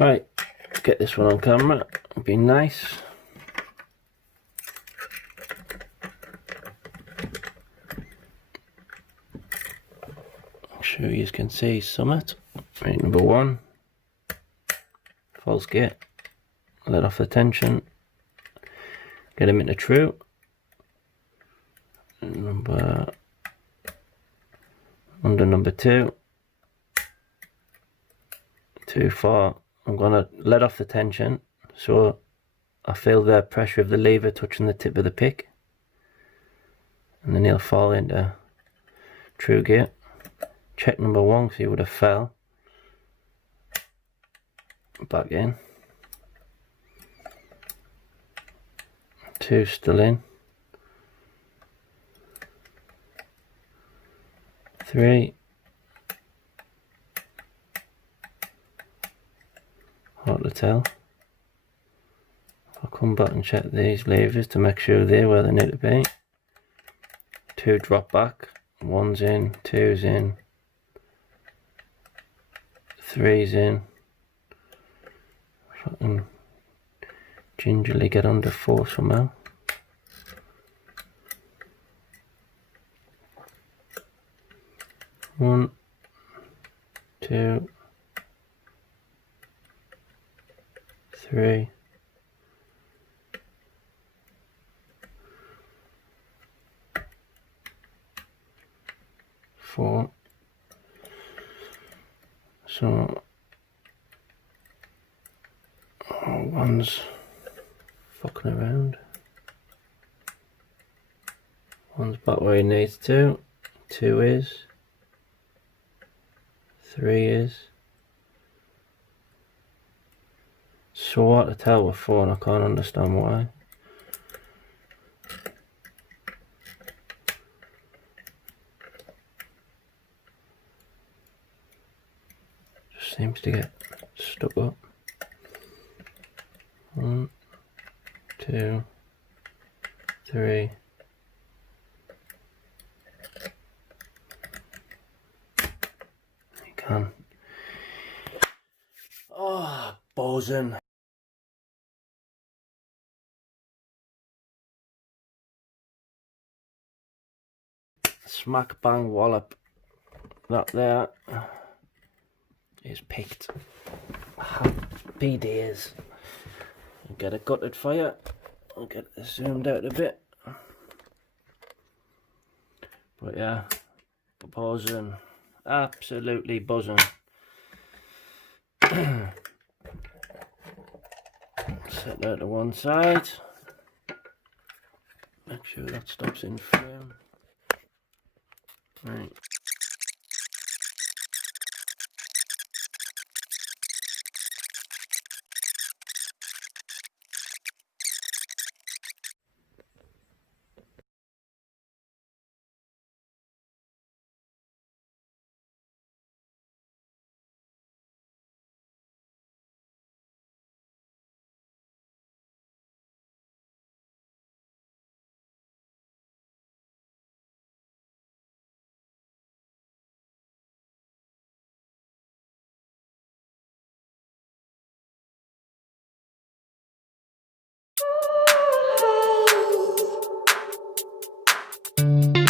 Right, get this one on camera. It'd be nice. I'm sure you can see summit. Right, number 1. False gate. Let off the tension. Get him into true. Under number 2. Too far. I'm gonna let off the tension so I feel the pressure of the lever touching the tip of the pick, and then he'll fall into true gate. Check number 1 because he would have fell. Back in. 2 still in. 3. Hard to tell. I'll come back and check these levers to make sure they're where they need to be. 2 drop back. 1's in, 2's in, 3's in. If I can gingerly get under 4 somehow. One, 2, 3, 4. So, one's fucking around. One's back where he needs to. 2 is. 3 is. So hard to tell with 4 and I can't understand why. Just seems to get stuck up. 1, 2, 3. You can. Oh, buzzing. Smack bang wallop. That there is picked. Happy days. I'll get it gutted for you. I'll get it zoomed out a bit. But yeah, buzzing. Absolutely buzzing. Set that to one side. Make sure that stops in frame. Right.